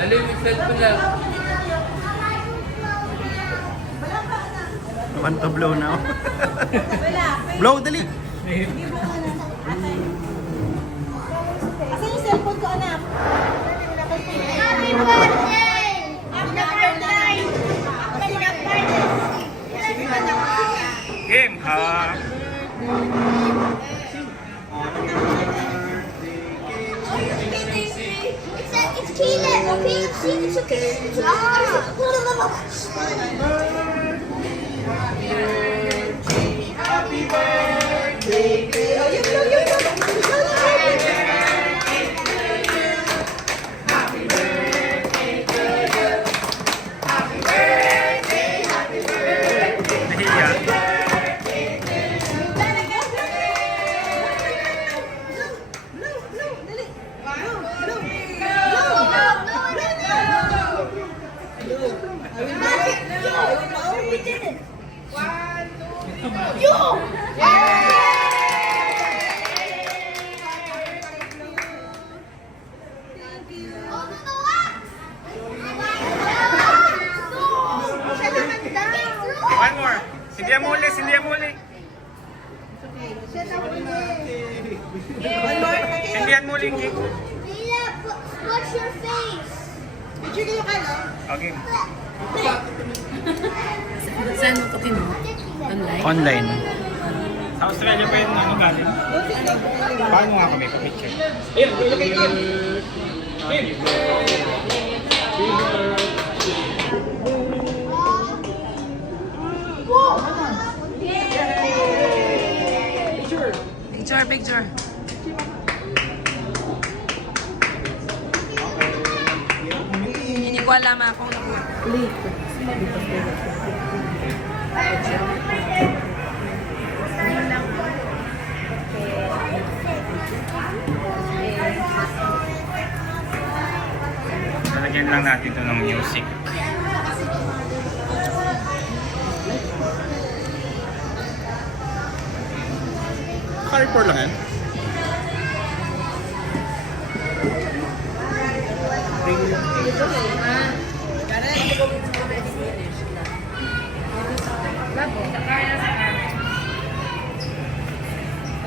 Dali, mixed ko lang. I want to blow now. Blow, dali. Kasi yung cellphone ko, anak. Happy birthday! Happy birthday! Happy birthday! Game, ha? It's Caleb, okay? It's okay. Happy birthday! Nahiya. We did it. 1, 2, 3. One more. Sindihan mo ulit, sindihan mo ulit. Sindihan mo ulit, King. What's your face? Picture kayo ka, no? Okay. Saan mo pati mo? Online? Online. Sa Australia pa yun, ano galing? Paano nga kami pa-picture? Ayun, ilagay ko. Picture, picture. Hindi ko alam akong nakuha. Lalagyan lang natin ito ng music. Carrefour lang yan.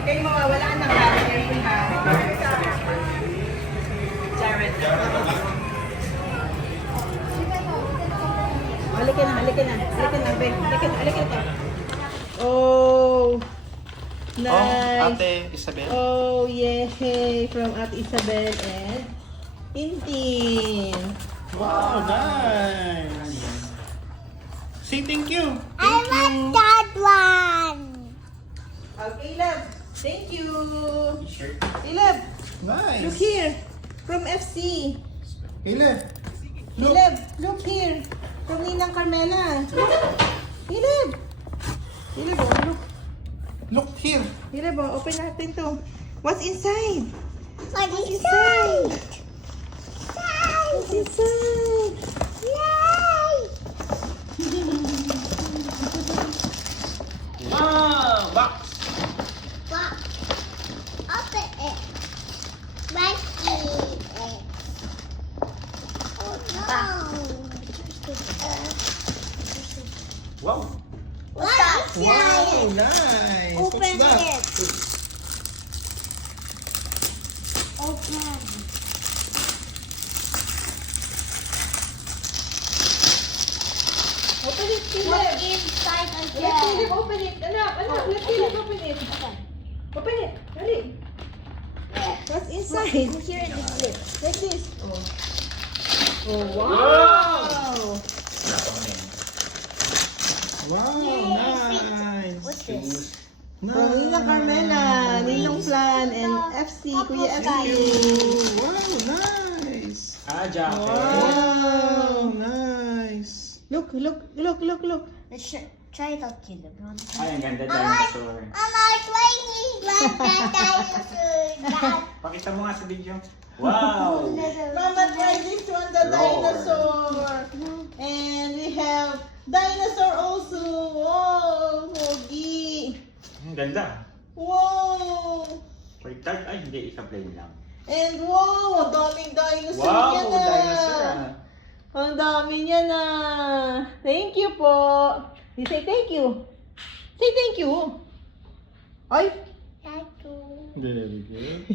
Okay, mawawala ng camera. Jared. Halika na, halika na. Halika na, Ben. Halika na, halika na. Oh, nice. Oh, Ate Isabel. Oh, yay. From Ate Isabel and Tintin. Wow, nice. Say thank you. I want that one. Okay, love. Thank you. T-shirt. Caleb, Nice. look here. From FC. Caleb. Caleb, look here. From Ninang Carmela. Caleb. Caleb, oh, look. Look here. Caleb, oh, open natin to. What's inside? What is inside? What's inside? Yay! Wow, box. Wow. Open it. Let's eat it. Oh no. Wow. What's inside? Nice. Open it. Open. Open it, Caleb. What's inside Let again? Caleb open it. Anak, let Caleb open it. Open it. Hurry. What's inside? Here in the lip. Like this. Oh. Oh, wow. Wow, nice. What's this? From Ninang Carmela, Ninong Plan, and FC, Kuya FC. Wow, nice. Wow. Nice. Look. Let's try it out, Caleb. You want to try? Ay, ang ganda dinosaur. Mama, like that dinosaur. Pakita mo nga sa video. Wow. Mama, try this one, the dinosaur. And we have dinosaur also. Oh, Mogi. Ang ganda. Wow. For tart, ay hindi, isa plain lang. And wow, ang daming dinosaur Wow, niya na. dinosaur ah. Ang dami niya na. Thank you po. You say thank you. Say thank you. Ay, Very good.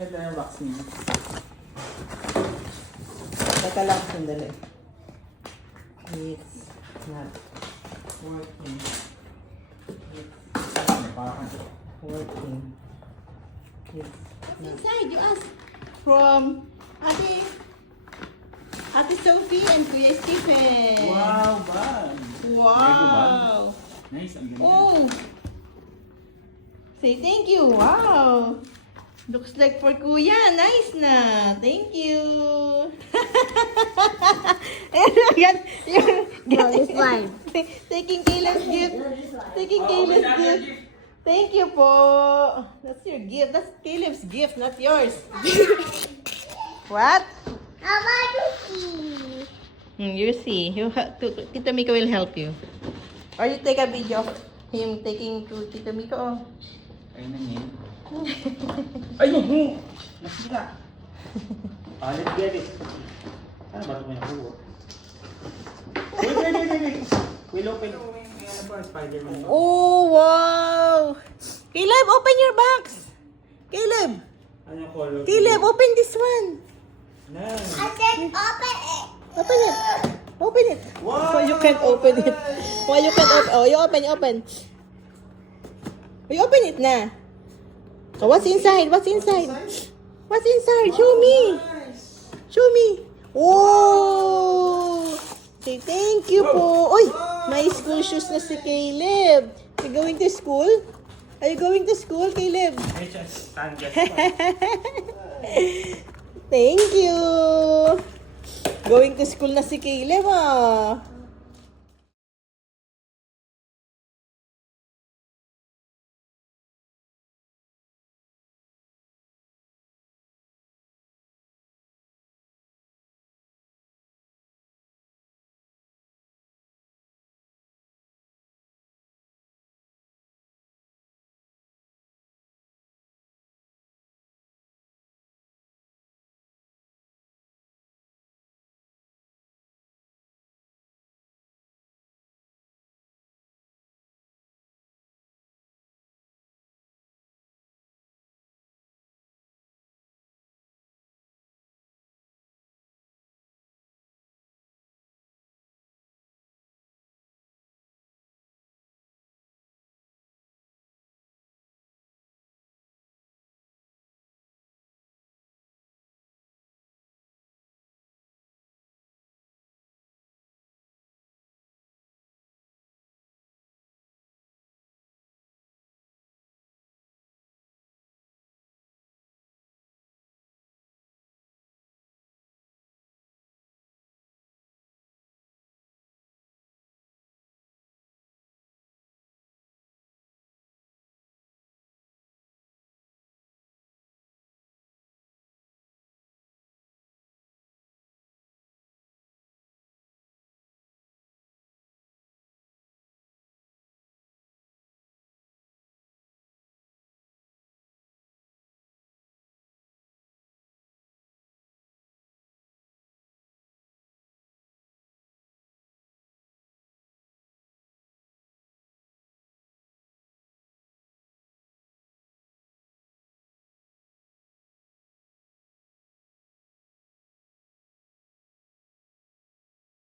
Ganda ng box niya. teka lang, sandali. It's not working. Working. It's not. Inside, you ask. From Ate Sophie and Kuya Stephen. Wow, bag. Wow. Nice, ang ganda. Oh. Say thank you. Wow. Looks like for Kuya. Nice na. Thank you. No, this one. Taking Caleb's gift. Taking Caleb's gift. Thank you po. That's your gift. That's Caleb's gift, not yours. What? You see. Tita Mika will help you. Or you take a video of him taking to Tita Mika. Oh. Ay, nangyay. Ay, no! Nasira. Let's get it. Ano ba ito may nakuha? Wait. Will open. May ano ba, Spider-Man? Oh, wow! Caleb, open your box! Caleb! Ano yung color? Caleb, open this one! Nice. Open it! Open it! Wow! Why you can't open it? Why you can't open? Oh, you open. You open it na. Oh, what's inside? What's inside? What's inside? Show me! Show me! Oh! Say thank you po! Uy! May school shoes na si Caleb! You going to school? Are you going to school, Caleb? Ay, just stand just Thank you! Going to school na si Caleb ah!